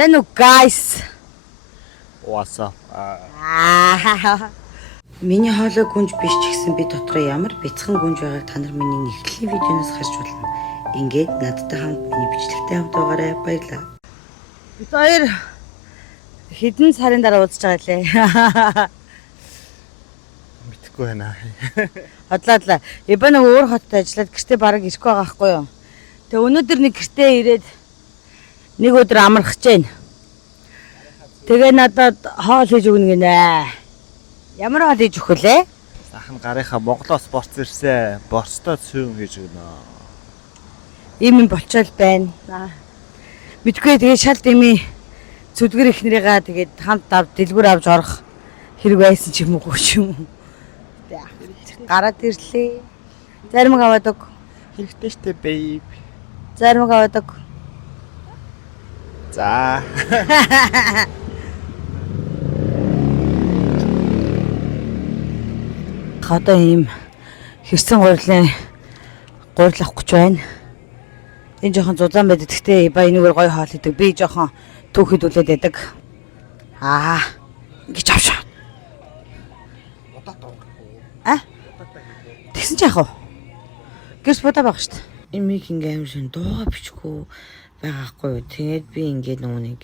Сайн уу guys? What's up? Миний хоолой гүнж биш ч гэсэн би дотроо ямар бяцхан гүнж байгааг та нар миний нэвтрлийн видеоноос харж болно. Ингээд надтай хамт миний бичлэгтэй хамт байгаарай. Баярлалаа. Бид хоёр хэдэн сарын дараа уулзж байгаа лээ. Мэдхгүй байна. Хотлаадлаа. Ибана өөр хотод ажиллаад гэртээ бараг ирэхгүй байгаа байхгүй юу? Тэгээ өнөөдөр нэг гэртээ ирээд нэг өдөр амархаж байна. Тэгээ надад хоол хийж өгнө гинэ. Ямар хоол хийж өгөх вэ? Ахын гарынхаа Монголоос борц ирсэн. Борцтой цөөн хийж өгнө. Ийм юм болчоол байна. Мэдгүй тэгээ шал дэмий зүдгэр ихнэрийгаа тэгээд хамт дэлгүүр авч орох хэрэг байсан ч юм уу ч юм. Гараад ирлээ. Заримг аваад өг. Хэрэгтэй штэ babe. Заримг аваад өг. За. Одоо ийм хэрсэн гурилын гурил авах гэж байна. Энэ жоохон зузаан байдаг. Гэхдээ ба энэгээр гоё хоол идэг. Би жоохон түүхэд үлээд байдаг. Ингэж авшаа. Тэгсэн чи яах вэ? Гэрс будаа байх шүү дээ. Имийг ингээм амар шин дууга бичгүй байгаахгүй юу. Тэгээд би ингээд нөгөө нэг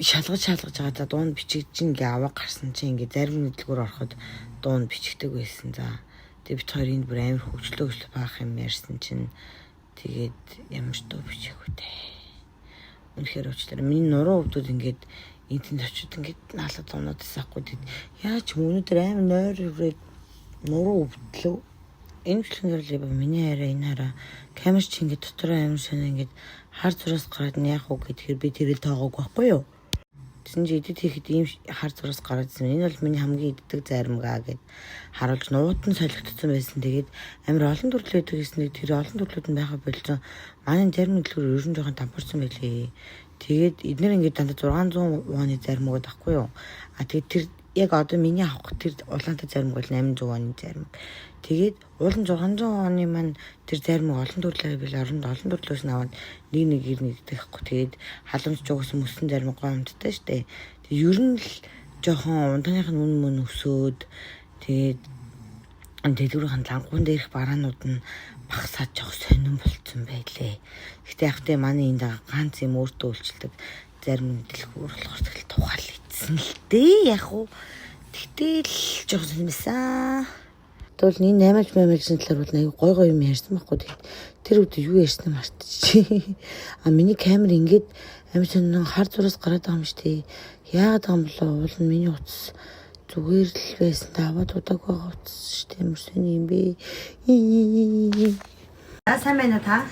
шалгаж байгаа за дуунд бичиж ингээ аваа гарсан чи ингээ зарим нэтлгүүр ороход дуунд бичигдэг байсан. За тэгээд бид хоёрын бүр амар хөвчлөө байх юм ярьсан чинь тэгээд ямар ч дуу бичээгүй дээ. Үнэхээр уучлаарай. Миний нуруу өвдөд ингээд энтэнд очиод ингээд наалаа дуунууд исахгүй тэгээд яаж өнөөдөр амар нойр хүрээд нуруу өвдлөө. Энэ хэлхэнээр л миний хараа энэ хараа камер чи ингээд дотроо амар шанаа ингээд хар зураас гараад нь яах вэ гэхээр би тэрэл тоогоог байхгүй юу. Тэсэн чи эдэд хийхэд ийм хар зураас гараад ирсэн. Энэ бол миний хамгийн иддэг заримгаа гэд харуулж нуудан солигдсон байсан. Тэгээд амар олон төрлөө байдаг гэснээр тэр олон төрлүүд нь байха болсон. Манай зарим дэлгүүр ерөн жоохон тампарсан байлээ. Тэгээд эднэр ингээд дандаа 600 вон зарим өгöd байхгүй юу. Тэгээд тэр яг одоо миний авах тэр улаантай зарим бол 800 оны зарим. Тэгээд уулын 600 оны маань тэр зарим олон төрлөөр бил олон төрлөөс нь аваад нэг гэхгүй. Тэгээд халамж жугсан мөсөн зарим гомдтой штэ. Тэг ер нь л жоохон унтаных нь мөн өсөөд тэгээд дэлгүүрийн лангуун дээрх бараанууд нь багасаад жоох сонирн болцсон байлээ. Гэтэ яг тэ манай энд ганц юм өөртөө үйлчлдэг зарим дэлгүүр болохоор тэгэл тухаал ицсэн л дээ яг уу. Тэгтэл жоох сонирмсан. Тэгвэл энэ 8-аж мэмэлжийн талаар бол аягүй гой юм ярьсан байхгүй. Тэр үед юу ярьсан мартчих. Миний камер ингээд амар сонин хар зураас гараад байгаа юм штэ. Яагаад байгаа юм болоо уул нь миний утас зүгээр л байсан даваад удааг байгаа утас штэ. Ямар сони юм бэ? Сайн байна уу та?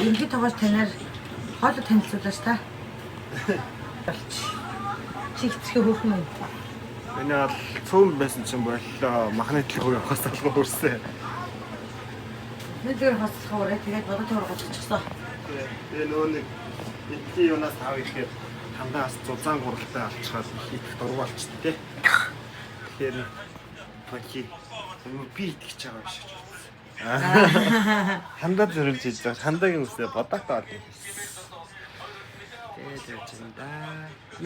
Ингээд тоглож танаар хоолой танилцуулаач та. Чи хэцгээ хөөрхөн юм. Энэ бол цөөн байсан чинь боллоо. Махны төлөв явахаас талгүй хүрсэн. Нэгдүгээр хослох ураа тэгээд бодож ургаж чихсэн. Тэгээ нөгөө нэг эдний юунаас тав ирэхээр хандаас зузаан гуралтай алчгаад их дургуалчт тий. Тэгэхээр паки би итгэж байгаа биш ч. Хандаа зөрүүлж хийж байгаа. Хандагийн үсээ бодоотаа бол. Тэгээд юм да.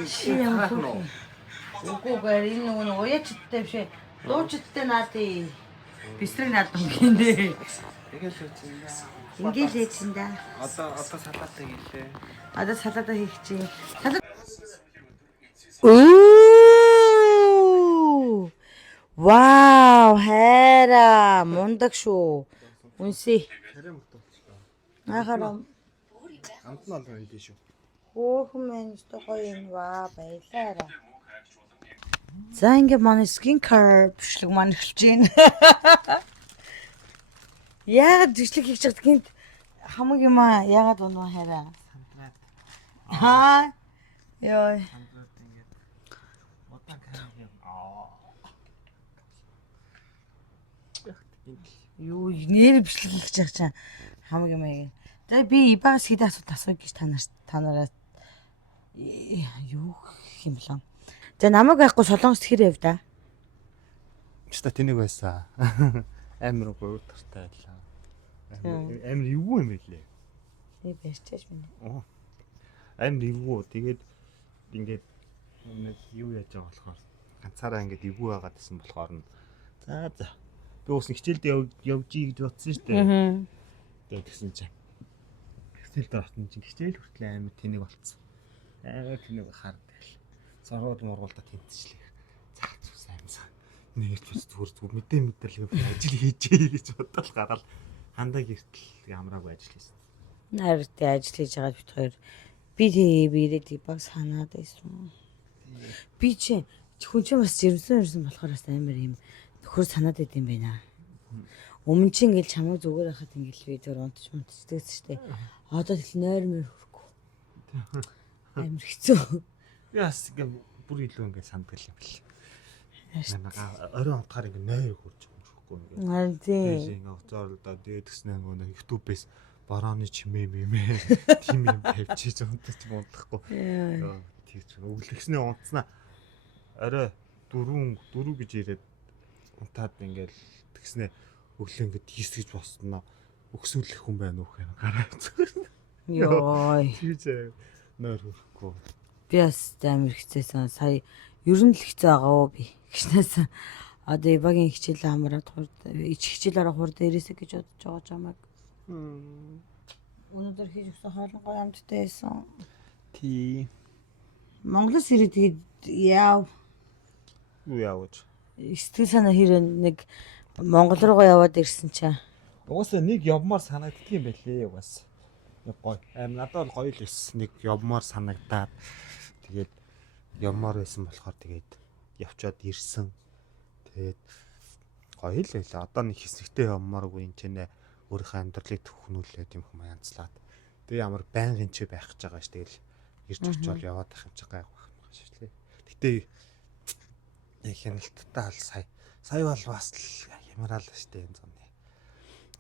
Чи яах вэ? Үгүйгээр энэ нөгөө уяачдтай биш ээ. Дуучдтай наадын. Бисрэг наад юм гинэ. Тэгэл үгүй юм да. Ингээл хийсэн да. Одоо салаатаа хийлээ. Одоо салаатаа хийх чи. Вау, хайра мундаг шүү. Үнсээ. Ахарам. Амт нь олон юм шүү. Хөөхөн мэн өстө гоё юм ба баялаараа. За ингээ манай skin care бичлэг маань эхэлж байна. Яагаад бичлэг хийж чаддаг гинт хамаг юм аа яагаад унаа хараа. Ёо. Юу нэр бичлэг хийж байгаа чинь хамаг юм аа. За би ибагас хэд асуулт гэж танараа юу гэх юм блаа. За намайг байхгүй солонгост хэр яв да? Чи та тэнийг байсан. Амар гоо тартай байлаа. Амар юу юм бэ лээ? Би барьчааш минь. Амар эвгүй. Тэгээд ингээд нэг юу яаж байгаа болохоор ганцаараа ингээд эвгүй байгаад гэсэн болохоор нь за би ус хичээлд явжий гэж бодсон шүү дээ. Тэгээд тэгсэн чинь хичээл дээр автан чинь хичээл хүртэл амар тэнэг болцсон. Амар тэнэг хардаг. Зоргоод мургуулда тэнцчлээ. Цаац ус амьсаа. Нэгэрч бас зүгээр мэдээлэл ажил хийжээ гэж бодоод гараад хандаа гэртэл амраагүй ажил хийсэн. Найртай ажил хийж байгаа бит хоёр би ирээд баг санаад байсан. Би чи хүн чинь бас жирэмсэн болохоор бас амар юм нөхөр санаад байд юм байна. Өмнө чи ингээл чамаг зүгээр хахад ингээл би тэр унтчихдаг штэ. Одоо тэл нойр мөр хөрөхгүй. Амар хэцүү. Яс ингээл бүр илүү ингээл санддаг юм бэл. Орой унтахаар ингээл нойр хөрж өгөхгүй ингээл. Харин тийм. Ингээ уцаарлаа дээд гэснээр нөгөө YouTube-ээс барааны чимээ тийм юм тавьчихж унтаж унтахгүй. Тэгж өглөгснээ унтснаа. Орой 4 гэж ирээд унтаад ингээл тэгснээ өглөө ингээд хийс гэж босноо. Өксүүлэх хүн байна уу гэхээр гараа үзсэн. Йой. Тэгж нойр хөрөхгүй. Би бас амар хэцээсэн. Сая ер нь л хэцүү байгаа уу би. Гişнээс одоо багийн хичээл амраад хичээлээрээ хурд ирээсэ гэж бодож байгаа юм. Өнөөдөр хийж өгсөн хоолнгой амттай байсан. Тий. Монголоос ирээд тэгээд яав. Юу явууч. Сэтгэл санаа хэрэг нэг Монгол руугаа яваад ирсэн чинь. Угаасаа нэг явмаар санагддаг юм байлээ угаас. Нэг гоё. Надад бол гоё л эс. Нэг явмаар санагдаад тэгээд явмаар байсан болохоор тэгээд явчаад ирсэн. Тэгээд гоё л байлаа. Одоо нэг хэсэгтэй явмааргүй энэ ч нэ өөрийнхөө амьдралыг төхнүүлээд юм хүмүүс янзлаад. Тэгээ ямар байнгын ч байх гэж байгаа ш. Тэгэл ирж очиод яваад байх юм чи гайх байх шүү дээ. Гэтэ яг хяналттай ал сая бол бас л хямраал ш. Энэ зуны.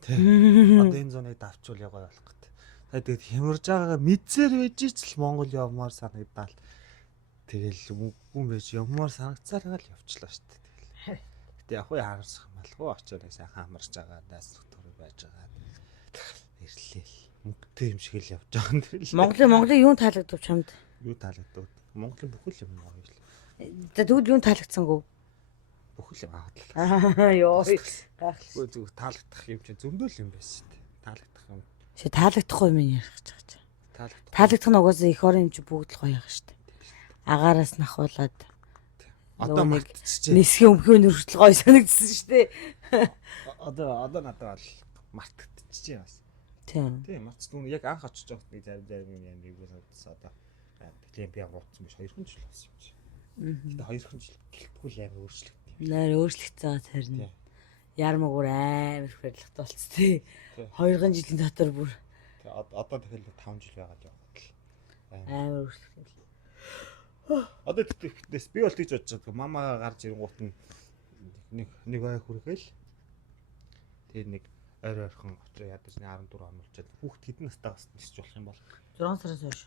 Тэ. Одоо энэ зуныг давчвал яваа болох гэдэг. Сая тэгээд хямарж байгаагаа мэдсээр байж ч л Монгол явмаар санагдаал. Тэгэл үгүй байж явмаар санагцаар гал явчлаа ш. Тэгэл. Гэтэ яг хуу харсах юм болов уу очоод сайхан амарч байгаа даас доктор байж байгаа. Ирлээ. Мөнгөтэй юм шиг л явж байгаа юм дэрэл. Монголын юу таалагдав чамд? Юу таалагдав? Монголын бүхэл юм гоё л. Тэгвэл юу таалагдсангүй? Бүхэл юм аадлаа. Йоо. Гайхалтай. Зүгээр таалагдах юм чинь зөндөл юм байсан тий. Таалагдах юм. Ши таалагдахгүй юм ярих гэж байгаа чи. Таалагдах нь угаасаа их орон юм чи бүгд л гоё яах штэ. Агаараас нахуулаад. Одоо мартчихжээ. Нисхийн өмхөө нөртөл гоё санагдсан штэ. Одоо надад бол мартчихжээ бас. Тийм. Тийм мартчихсан. Яг анх очиж байхад би зарим юм яг юу санагдсан одоо. Тэгэхээр би гооцсон биш 2 хэн жил болсон юм чи. Гэтэ 2 хэн жил гэлтгүүл амар өөрчлөгдсөн. Нээр өөрчлөгдсөн байгаа харин. Ярмагур амар хөрлөгт болц тий. 2 жилийн дотор бүр. Одоо тэгэхээр 5 жил байгаад яваад л. Амар өөрчлөгдсөн. Одоо тэгтээс би бол тийж бодож байгаа. Мамаа гарч ирэнгуут нь нэг ой хүргээл. Тэгээ нэг ойр ойрхон очоо ядаж 14 он болчиход хүүхд хэдэн настай бас нисч болох юм бол 6 сараас хойш.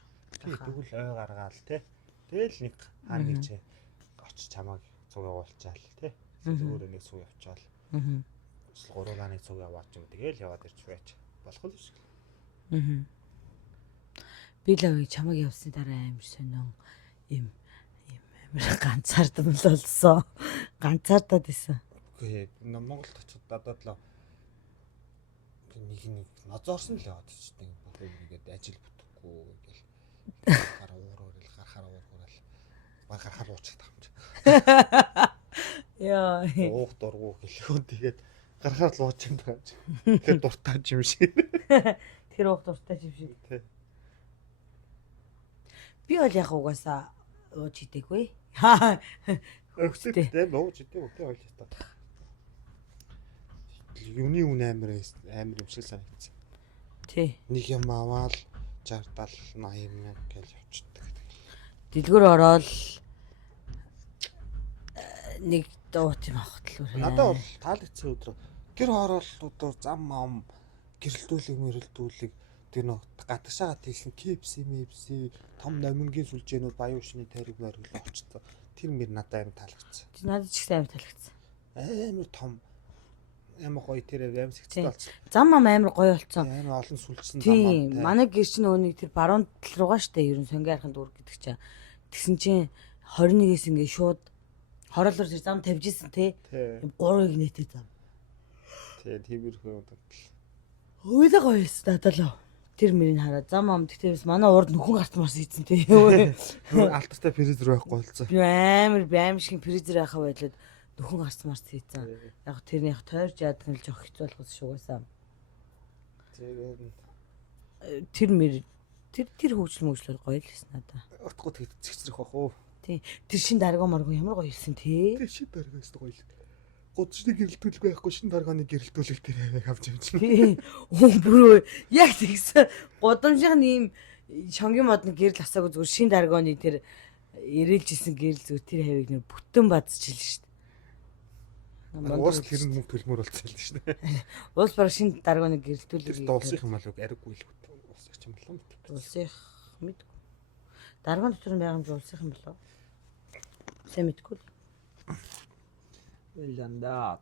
Тэгвэл ой гаргаал те. Тэгэл нэг хаа нэг ч очиж чамааг цуг явуулчаал те. Зүгээр нэг цуг явуучаал. Эсвэл 3 гааны цуг яваач юм. Тэгэл яваад ирж байж болох л биш. Би л чамааг явсны дараа амар сонион юм амар ганцаардсан л болсон. Ганцаардаад исэн. Үгүй Монголд очиод дадаад л нэг нозоорсон л яваад ирчихсэн. Бүгд ингээд ажил бүтэхгүй гэл гараа уурал гарахаар уурал баг гарахаар уучих таамж. Яа. Уух дургу гэлөө тэгээд гарахаар л уучих юм таамж. Тэгэхээр дуртай юм шиг. Тэр уух дуртай юм шиг. Би бол яг угаасаа ууж идэггүй. Өгсөдтэй ууж идэг үгүй ойлоо та. Юуны үн амар юм шиг санагдсан. Тий. Нэг юм аваад 60 70 80 мянга гэж явчихдаг. Дэлгүүр ороод нэг дуут юм авахтал үрээ. Надад бол таалагдсан өдрөө гэр хорооллуудаар зам ам гэрэлтүүлэг тэр нөх гадагшаага тийсэн KFC том номингийн сүлжээнүүд баян ушны тариг барилга очсон. Тэр мөр надад амар таалагдсан. Надад ч ихсэн амар таалагдсан. Амар том Амар гоё тэр амар сэгцтэй болсон. Зам амар гоё болсон. Амар олон сүлжсэн зам Тийм. амтай. Манай гэр чинь өөнийг тэр баруун тал руугаа штэ ерөн сонгийн архын дүүр гэдэг чинь. Тэгсэн чинь 21-ээс ингээ шууд хороолоор тэр зам тавьж исэн те. Тий. 3-ыг нээтэй зам. Тий, тиймэрхүү удаа. Өөлөө гоё эс надад. Тэр мөрийг хараа. Зам ам тэгтээс манай урд нүхэн гартмаас ийцэн те. Алтартай фризер байхгүй болсон. Би амар шиг фризер яхаа байдлаад нүхэн гарцмаар ийцэн. Яг тэрнийх тойрч яадаг нь л жоох хэцүү болохос шугасаа. Тэгээд Тэр мөр тэр хөгжлөл гоё л хэс надаа. утгууд хэд зэгцрэх бах уу? Тий. Тэр шин дарга маргу ямар гоё хэлсэн те. Тэр шин даргаас гоё л. Гудчны гэрэлтүүлэг байхгүй шин даргааны гэрэлтүүлэг тэр авч явж байна. Тий. Бүр яг тэгсэн. Гудамжийн ийм шонгийн модны гэрэл асаагүй зүгээр шин даргааны тэр ирээлжсэн гэрэл зүгээр тэр хавийг нэр бүтэн бадчихлаа шүү дээ. Уус тэр мөнгө төлмөр болчихсон л шүү дээ. Уус баг шин даргааны гэрэлтүүлэг. Тэр дулсах юм болов ариггүй л уусах юм болов. Улсынх мэдгүй. Дарган дотор байгаа юм бол улсынх юм болов. Сайн мэдгүй. Эланда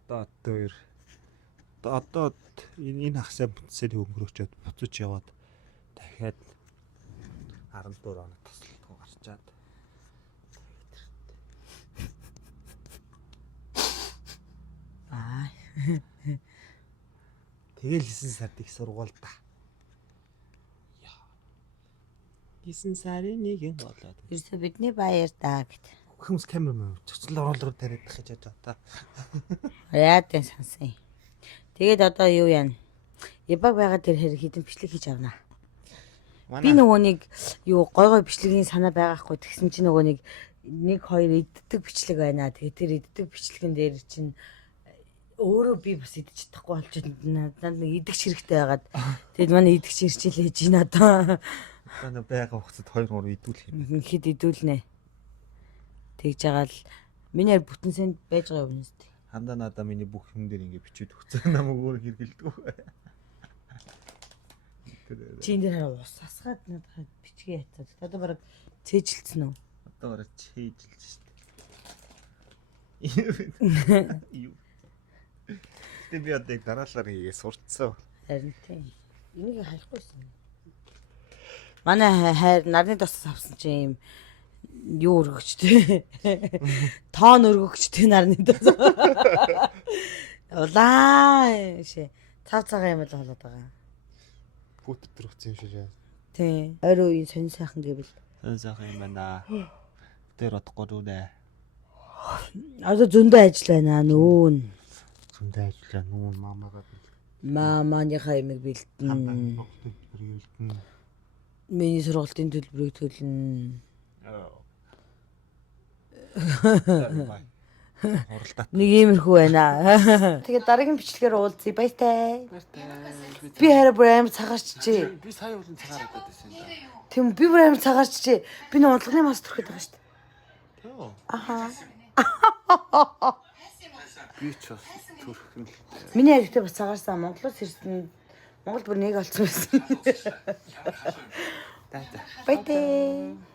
одоо энэ хагасаа бүтсээр өнгөрөөчөөд буцаж яваад дахиад 14 хоног тослолтгоо гарчаад тэгэл 9 сард их сургууль да. 9 сарын 1-нд болоод. Ерөөсө бидний баяр даа гэт. Хүмүүс камер мөн цоцол оруулгаар тариад гэж яаж байна та. Яад энэ сансан. Тэгээд одоо юу яана? Ябаг байгаа тэр хэрэг хідэн бичлэг хийж авнаа. Би нөгөөнийг юу гой бичлэгийн санаа байгаахгүй тэгсэн чинь нөгөө нэг хоёр иддэг бичлэг байна. Тэгээд тэр иддэг бичлэгэн дээр чинь өөрөө би бас идэж чадахгүй болчиход надад нэг идэгч хэрэгтэй байгаад тэгээд манай идэгч ирчил хийж байна одоо. Одоо байгаа хугацаанд 2-3 идүүлэх юм. Хэд идүүлнэ. Тэгж байгаа л миний бүтэн санд байж байгаа юм нэст. Хандаа надаа миний бүх юм дээр ингэ бичиж өгсөн намайг өөр хэргэлдэг. Чин дээр хараа ус асгаад надад бичгээ ятаад. Одоо бараг цээжилсэн үү? Одоо бараг цээжилж штэ. Юу. Тэ би одоо дараалал хийгээ сурцсан. Харин тийм. Энийг хайхгүйсэн. Манай хайр нарны тос авсан чи юм юу өргөгчтэй. Тоон өргөгчтэй нарны тос. Улаа шээ. Цав цагаан юм л болоод байгаа. Пүтэр төрөгцсөн юм шиг яа. Тийм. Ойр үеийн сонь сайхан гэвэл. Сонь сайхан юм байна. Тэр утгагүй дүү дээ. Одоо зөндөө ажил байна нүүн. Зөндөө ажиллаа нүүн мамагаа Мааныхаа ямиг бэлдэн. Миний сургалтын төлбөрийг төлнө. Нэг иймэрхүү байна. Тэгээд дараагийн бичлэгээр уулзъя. Баяртай. Би хараа бүр амар цагаарчжээ. Би сая уулын цагаар удаад байсан да. Тийм би бүр амар цагаарчжээ. Би нэг унтлагын мас төрөхөд байгаа шүү дээ. Төө. Аха. Би ч бас төрөх юм л. Миний харигтай бас цагаарсан. Монголоос ирсэн. Монгол бүр нэг олцсон байсан. Таа. Баяртай.